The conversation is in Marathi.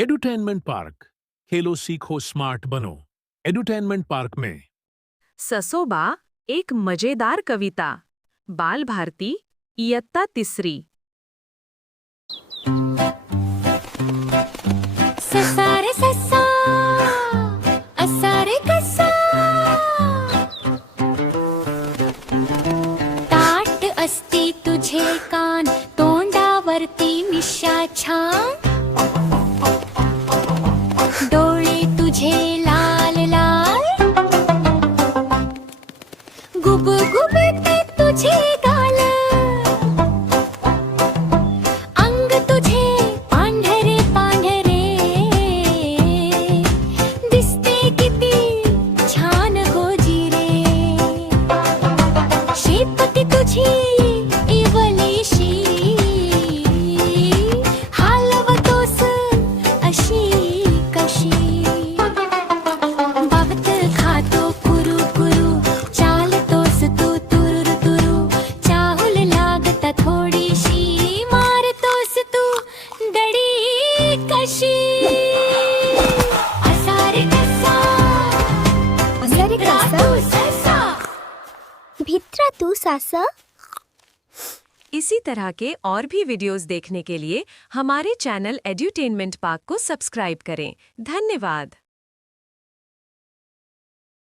एडुटेनमेंट पार्क, खेलो सीखो स्मार्ट बनो। एडुटेनमेंट पार्क में ससोबा एक मजेदार कविता। बाल भारती इयत्ता तिसरी। ससा रे ससा, असा रे कसा, ताट असती तुझे कान, तोंडावरती मिशा छान, डोळे तुझे लाल लाल, गुबगुबते तुझे गाल, अंग तुझे पांढरे पांढरे, दिसते किती छान गोजिरे, शेपटी तुझी इवलीशी, हालवतोस अशी कशी, बाबत खातो कुरू कुरू, चालतोस तू तुरु तुरु, चाहुल लागता थोडीशी, मारतोस तू दडी कशी, असा रे कसा, भित्रा तू ससा, भित्रा तू सासा। इसी तरह के और भी वीडियोस देखने के लिए हमारे चैनल एड्यूटेनमेंट पार्क को सब्सक्राइब करें। धन्यवाद।